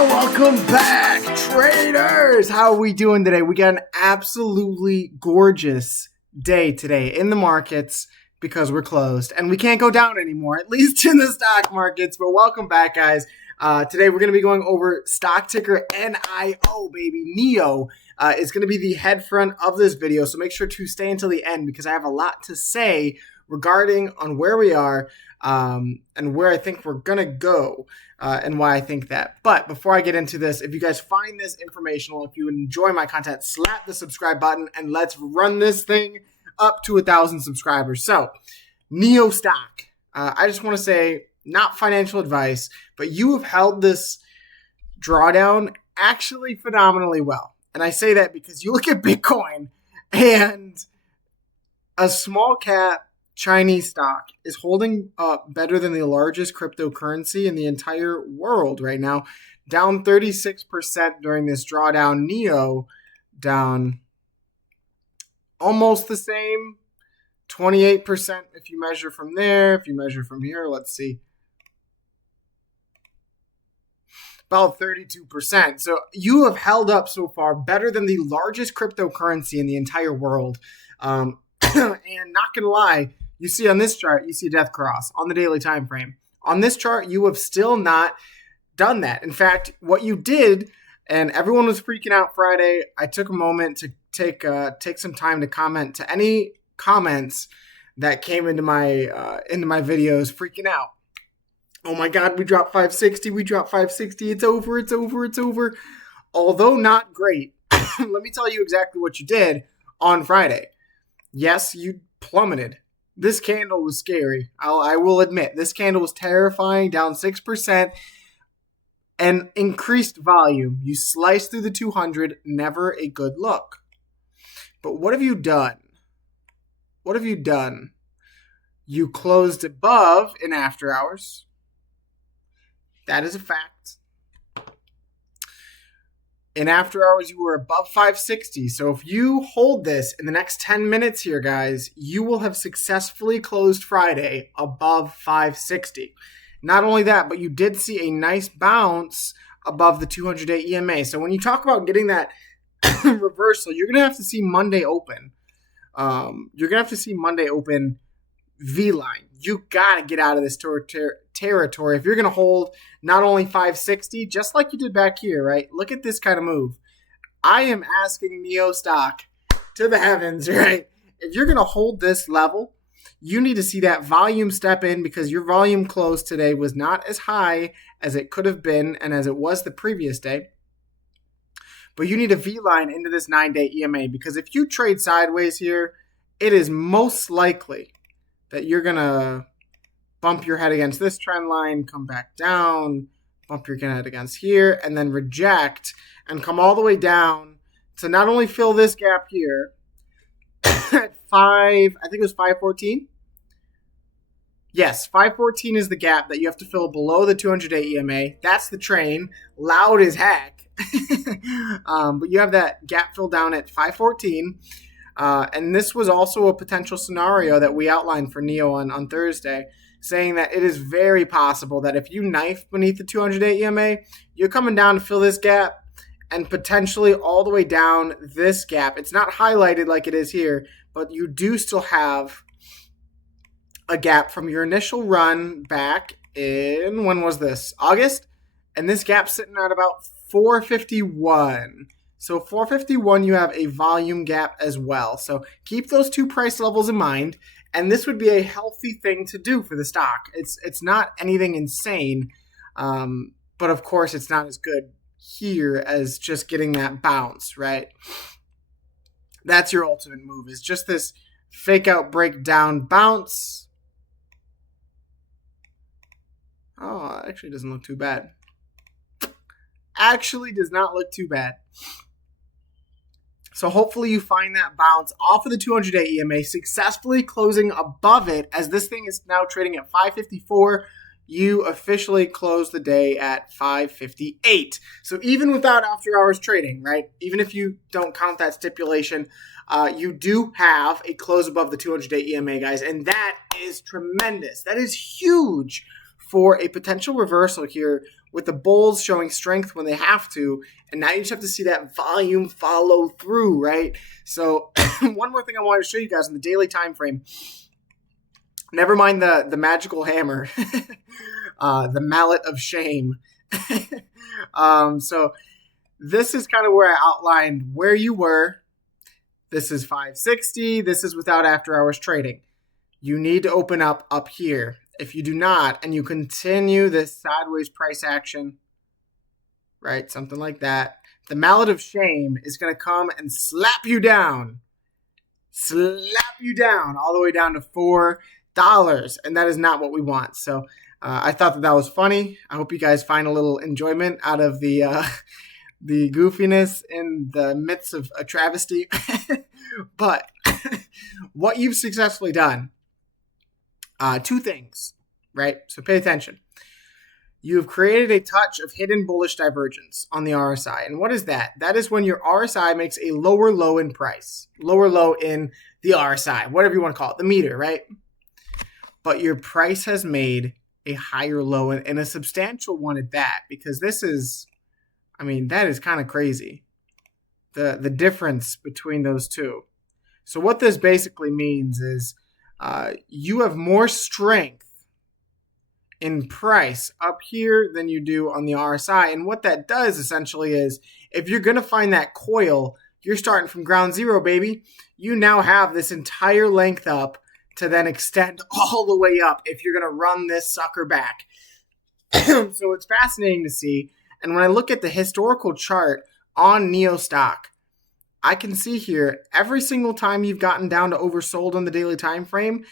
Welcome back, traders! How are we doing today? We got an absolutely gorgeous day today in the markets because we're closed and we can't go down anymore, at least in the stock markets. But welcome back, guys. Today we're going to be going over stock ticker NIO, baby. NIO is going to be the head front of this video, so make sure to stay until the end because I have a lot to say regarding on where we are and where I think we're going to go. And why I think that. But before I get into this, if you guys find this informational, if you enjoy my content, slap the subscribe button and let's run this thing up to 1,000 subscribers. So, NIO stock. I just want to say, not financial advice, but you have held this drawdown actually phenomenally well. And I say that because you look at Bitcoin and a small cap Chinese stock is holding up better than the largest cryptocurrency in the entire world right now, down 36% during this drawdown. NIO down almost the same, 28% if you measure from there. If you measure from here, let's see, about 32%. So you have held up so far better than the largest cryptocurrency in the entire world. And not gonna lie, you see on this chart, you see a death cross on the daily time frame. On this chart, you have still not done that. In fact, what you did, and everyone was freaking out Friday, I took a moment to take some time to comment to any comments that came into my videos freaking out. Oh my God, we dropped 560, it's over. Although not great, let me tell you exactly what you did on Friday. Yes, you plummeted. This candle was scary. I will admit, this candle was terrifying, down 6%, and increased volume. You sliced through the 200, never a good look. But what have you done? What have you done? You closed above in after hours. That is a fact. In after hours, you were above 560. So if you hold this in the next 10 minutes here, guys, you will have successfully closed Friday above 560. Not only that, but you did see a nice bounce above the 200-day EMA. So when you talk about getting that reversal, you're going to have to see Monday open. You're going to have to see Monday open V-line. You got to get out of this territory. If you're going to hold not only 560, just like you did back here, right? Look at this kind of move. I am asking NIO stock to the heavens, right? If you're going to hold this level, you need to see that volume step in because your volume close today was not as high as it could have been and as it was the previous day. But you need a V-line into this 9-day EMA because if you trade sideways here, it is most likely that you're going to bump your head against this trend line, come back down, bump your head against here, and then reject and come all the way down to not only fill this gap here at 5, I think it was 514. Yes, 514 is the gap that you have to fill below the 200-day EMA. That's the train, loud as heck. But you have that gap fill down at 514. And this was also a potential scenario that we outlined for NIO on Thursday, saying that it is very possible that if you knife beneath the 200-day EMA, you're coming down to fill this gap and potentially all the way down this gap. It's not highlighted like it is here, but you do still have a gap from your initial run back in, when was this? August? And this gap's sitting at about 451. So 451, you have a volume gap as well. So keep those two price levels in mind. And this would be a healthy thing to do for the stock. It's not anything insane, but of course it's not as good here as just getting that bounce, right? That's your ultimate move, is just this fake out breakdown bounce. Oh, it actually doesn't look too bad. Actually does not look too bad. So hopefully you find that bounce off of the 200-day EMA, successfully closing above it. As this thing is now trading at 554, you officially close the day at 558. So even without after hours trading, right? Even if you don't count that stipulation, you do have a close above the 200-day EMA, guys, and that is tremendous. That is huge for a potential reversal here with the bulls showing strength when they have to, and now you just have to see that volume follow through, right? So one more thing I wanted to show you guys on the daily time frame. Never mind the magical hammer, the mallet of shame. So this is kind of where I outlined where you were. This is 560. This is without after hours trading. You need to open up here. If you do not, and you continue this sideways price action, right, something like that, the mallet of shame is going to come and slap you down all the way down to $4. And that is not what we want. So I thought that was funny. I hope you guys find a little enjoyment out of the goofiness in the midst of a travesty. But what you've successfully done, two things, right? So pay attention. You've created a touch of hidden bullish divergence on the RSI. And what is that? That is when your RSI makes a lower low in price, lower low in the RSI, whatever you want to call it, the meter, right? But your price has made a higher low and a substantial one at that, because this is, I mean, that is kind of crazy. The difference between those two. So what this basically means is you have more strength in price up here than you do on the RSI. And what that does essentially is if you're going to find that coil, you're starting from ground zero, baby. You now have this entire length up to then extend all the way up if you're going to run this sucker back. So it's fascinating to see. And when I look at the historical chart on NeoStock, I can see here every single time you've gotten down to oversold on the daily time frame,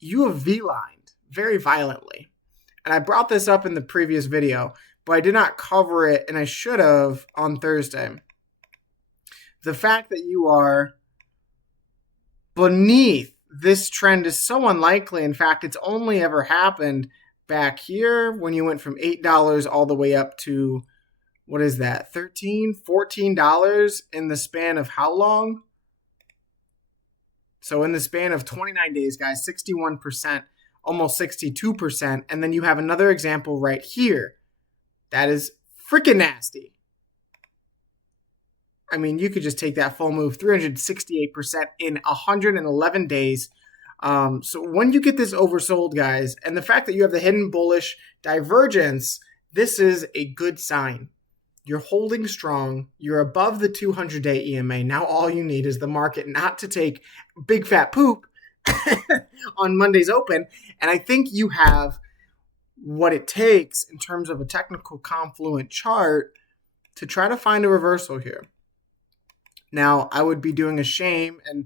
you have V-lined very violently. And I brought this up in the previous video, but I did not cover it, and I should have on Thursday. The fact that you are beneath this trend is so unlikely. In fact, it's only ever happened back here when you went from $8 all the way up to, what is that, $13, $14 in the span of how long? So in the span of 29 days, guys, 61%, almost 62%. And then you have another example right here. That is freaking nasty. I mean, you could just take that full move, 368% in 111 days. So when you get this oversold, guys, and the fact that you have the hidden bullish divergence, this is a good sign. You're holding strong. You're above the 200-day EMA. Now all you need is the market not to take big fat poop on Monday's open. And I think you have what it takes in terms of a technical confluent chart to try to find a reversal here. Now, I would be doing a shame and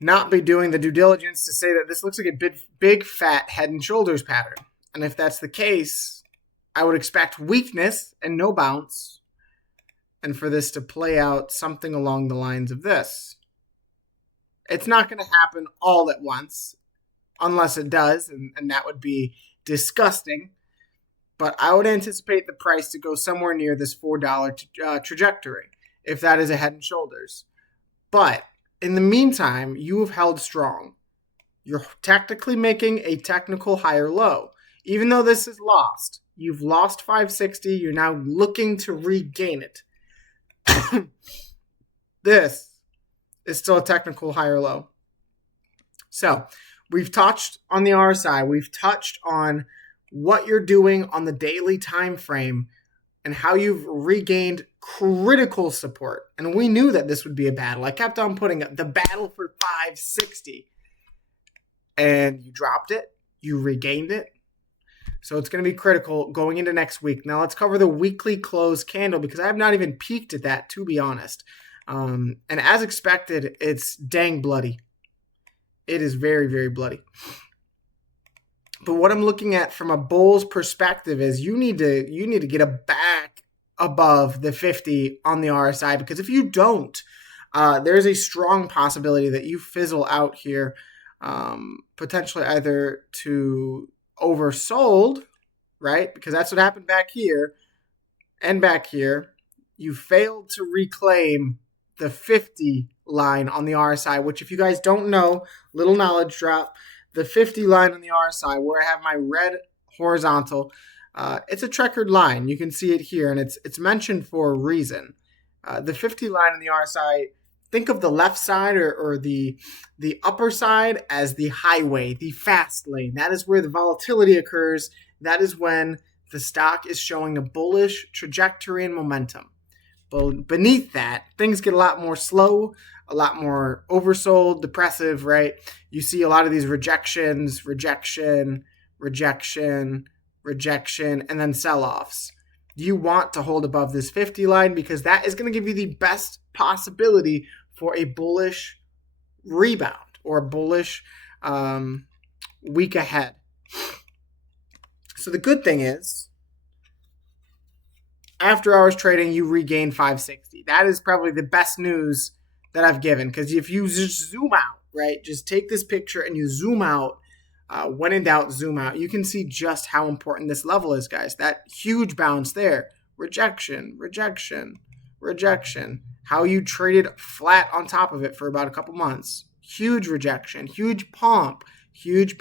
not be doing the due diligence to say that this looks like a big fat head and shoulders pattern. And if that's the case, I would expect weakness and no bounce, and for this to play out something along the lines of this. It's not going to happen all at once, unless it does, and that would be disgusting. But I would anticipate the price to go somewhere near this $4 trajectory, if that is a head and shoulders. But in the meantime, you have held strong. You're technically making a technical higher low. Even though this is lost, you've lost 560. You're now looking to regain it. This is still a technical higher low. So we've touched on the RSI. We've touched on what you're doing on the daily time frame and how you've regained critical support. And we knew that this would be a battle. I kept on putting up the battle for 560. And you dropped it. You regained it. So it's going to be critical going into next week. Now let's cover the weekly close candle, because I have not even peeked at that, to be honest. And as expected, it's dang bloody. It is very, very bloody. But what I'm looking at from a bull's perspective is you need to get a back above the 50 on the RSI, because if you don't, there's a strong possibility that you fizzle out here, potentially either to oversold, right? Because that's what happened back here and back here. You failed to reclaim the 50 line on the RSI, which if you guys don't know, little knowledge drop, the 50 line on the RSI where I have my red horizontal, it's a checkered line. You can see it here, and it's mentioned for a reason. The 50 line on the RSI, think of the left side or the upper side as the highway, the fast lane. That is where the volatility occurs. That is when the stock is showing a bullish trajectory and momentum. But beneath that, things get a lot more slow, a lot more oversold, depressive, right? You see a lot of these rejections, rejection, and then sell-offs. You want to hold above this 50 line because that is going to give you the best possibility for a bullish rebound or a bullish week ahead. So the good thing is, after hours trading, you regain 560. That is probably the best news that I've given, because if you just zoom out, right, just take this picture and you zoom out, when in doubt, zoom out. You can see just how important this level is, guys. That huge bounce there. Rejection. How you traded flat on top of it for about a couple months. Huge rejection. Huge pump. It's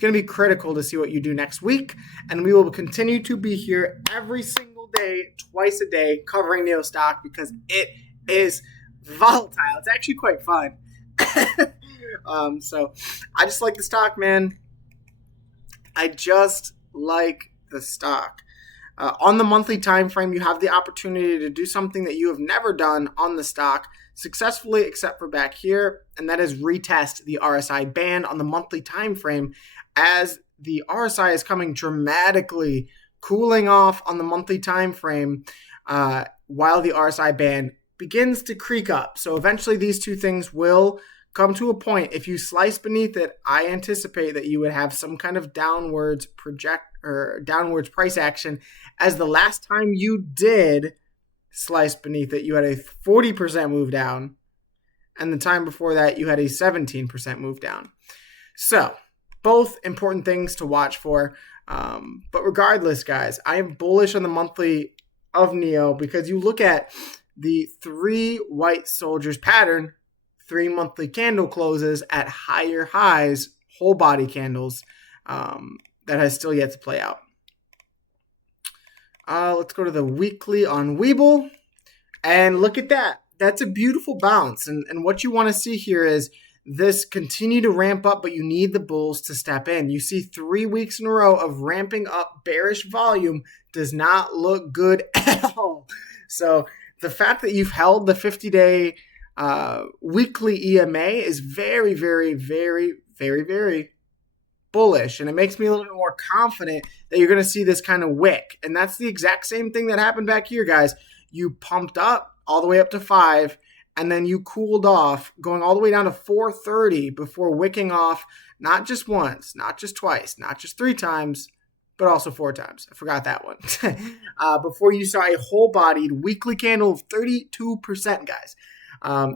going to be critical to see what you do next week. And we will continue to be here every single day, twice a day, covering Neo stock because it is volatile. It's actually quite fun. So I just like the stock, man. I just like the stock. On the monthly time frame, you have the opportunity to do something that you have never done on the stock successfully, except for back here, and that is retest the RSI band on the monthly time frame, as the RSI is coming dramatically cooling off on the monthly time frame, while the RSI band begins to creak up. So eventually these two things will come to a point. If you slice beneath it, I anticipate that you would have some kind of downwards price action, as the last time you did slice beneath it, you had a 40% move down, and the time before that you had a 17% move down. So both important things to watch for. But regardless, guys, I am bullish on the monthly of Neo because you look at the 3 white soldiers pattern, 3 monthly candle closes at higher highs, whole body candles, that has still yet to play out. Let's go to the weekly on Webull and look at that. That's a beautiful bounce. And what you want to see here is this continue to ramp up, but you need the bulls to step in. You see 3 weeks in a row of ramping up bearish volume does not look good at all. So the fact that you've held the 50-day weekly EMA is very, very, very, very, very bullish, and it makes me a little bit more confident that you're going to see this kind of wick. And that's the exact same thing that happened back here, guys. You pumped up all the way up to 5, and then you cooled off, going all the way down to 430 before wicking off, not just once, not just twice, not just 3 times, but also 4 times. I forgot that one. Before you saw a whole-bodied weekly candle of 32%, guys.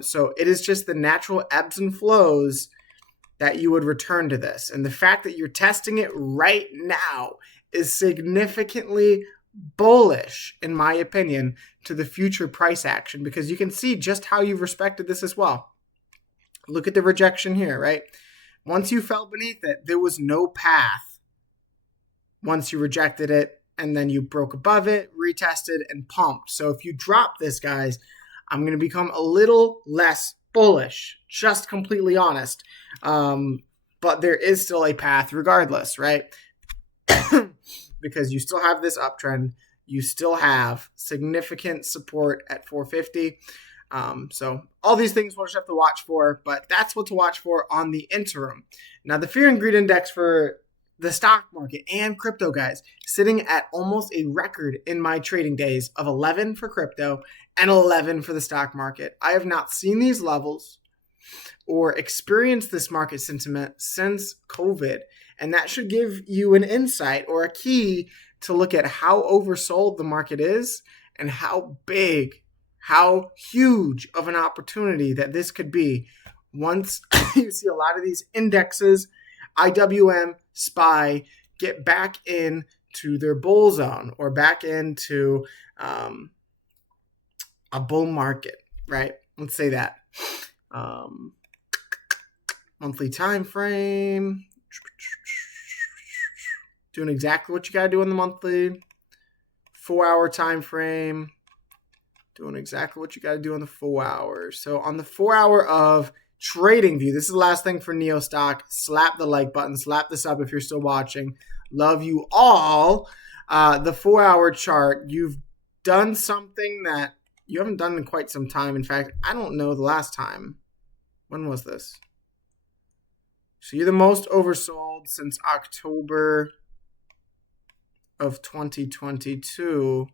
So it is just the natural ebbs and flows that you would return to this. And the fact that you're testing it right now is significantly bullish, in my opinion, to the future price action, because you can see just how you've respected this as well. Look at the rejection here, right? Once you fell beneath it, there was no path. Once you rejected it, and then you broke above it, retested, and pumped. So if you drop this, guys, I'm going to become a little less bullish, just completely honest. But there is still a path regardless, right? Because you still have this uptrend. You still have significant support at 450. So all these things we'll just have to watch for, but that's what to watch for on the interim. Now, the fear and greed index for the stock market and crypto, guys, sitting at almost a record in my trading days of 11 for crypto and 11 for the stock market. I have not seen these levels or experienced this market sentiment since COVID. And that should give you an insight or a key to look at how oversold the market is and how big, how huge of an opportunity that this could be once you see a lot of these indexes, IWM, SPY, get back into their bull zone or back into a bull market, right? Let's say that. Monthly time frame. Doing exactly what you got to do in the monthly. 4-hour time frame. Doing exactly what you got to do on the 4 hours. So on the 4 hour of trading view, this is the last thing for Neo Stock. Slap the like button. Slap the sub if you're still watching. Love you all. The 4 hour chart, you've done something that you haven't done in quite some time. In fact, I don't know the last time. When was this? So you're the most oversold since October of 2022.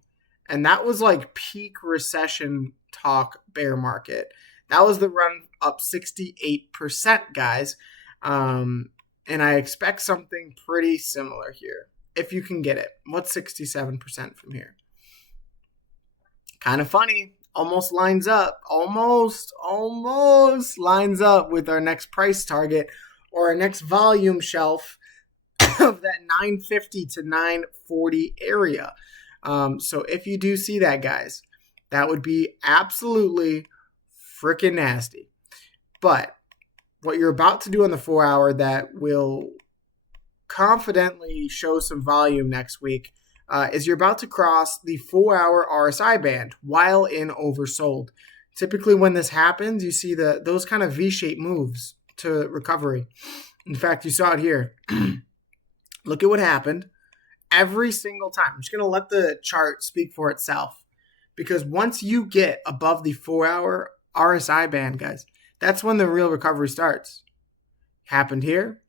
And that was like peak recession talk bear market. That was the run up 68%, guys. And I expect something pretty similar here, if you can get it. What's 67% from here? Kind of funny. Almost lines up. Almost lines up with our next price target or our next volume shelf of that 950 to 940 area. So if you do see that, guys, that would be absolutely freaking nasty. But what you're about to do on the 4 hour that will confidently show some volume next week is you're about to cross the 4 hour RSI band while in oversold. Typically when this happens, you see those kind of V-shaped moves to recovery. In fact, you saw it here. Look at what happened. Every single time. I'm just going to let the chart speak for itself. Because once you get above the 4 hour RSI band, guys, that's when the real recovery starts. Happened here.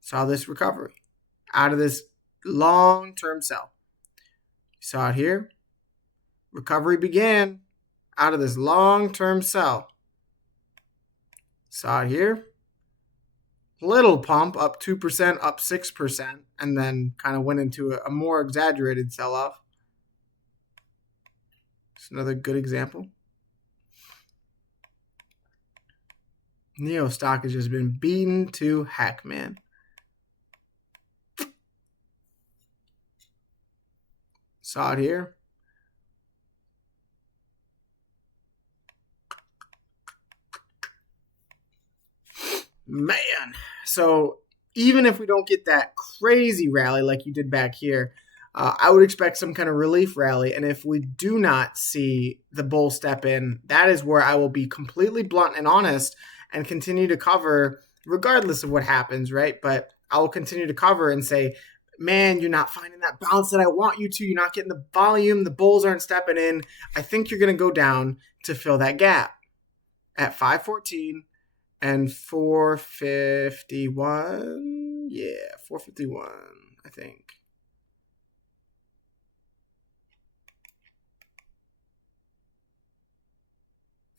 Saw this recovery out of this long-term sell. Saw it here. Recovery began out of this long-term sell. Saw it here. Little pump, up 2%, up 6%, and then kind of went into a more exaggerated sell-off. It's another good example. Neo stock has just been beaten to heck, man. Saw it here. Man, so even if we don't get that crazy rally like you did back here, I would expect some kind of relief rally. And if we do not see the bull step in, that is where I will be completely blunt and honest and continue to cover regardless of what happens, right? But I will continue to cover and say, man, you're not finding that bounce that I want you to. You're not getting the volume. The bulls aren't stepping in. I think you're going to go down to fill that gap at 514 and 451. Yeah, 451, I think.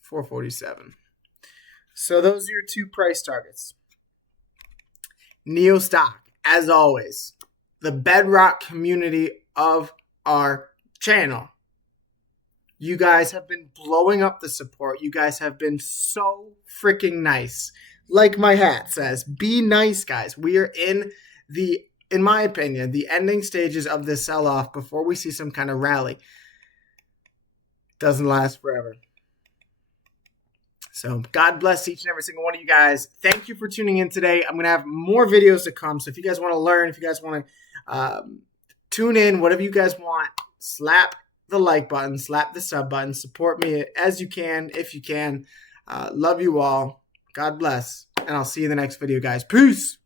$447. So those are your two price targets. Neo stock, as always, the bedrock community of our channel. You guys have been blowing up the support. You guys have been so freaking nice. Like my hat says, be nice, guys. We are in my opinion, the ending stages of this sell-off before we see some kind of rally. Doesn't last forever. So God bless each and every single one of you guys. Thank you for tuning in today. I'm going to have more videos to come. So if you guys want to learn, if you guys want to tune in, whatever you guys want, slap the like button, slap the sub button, support me as you can, if you can. Love you all. God bless. And I'll see you in the next video, guys. Peace.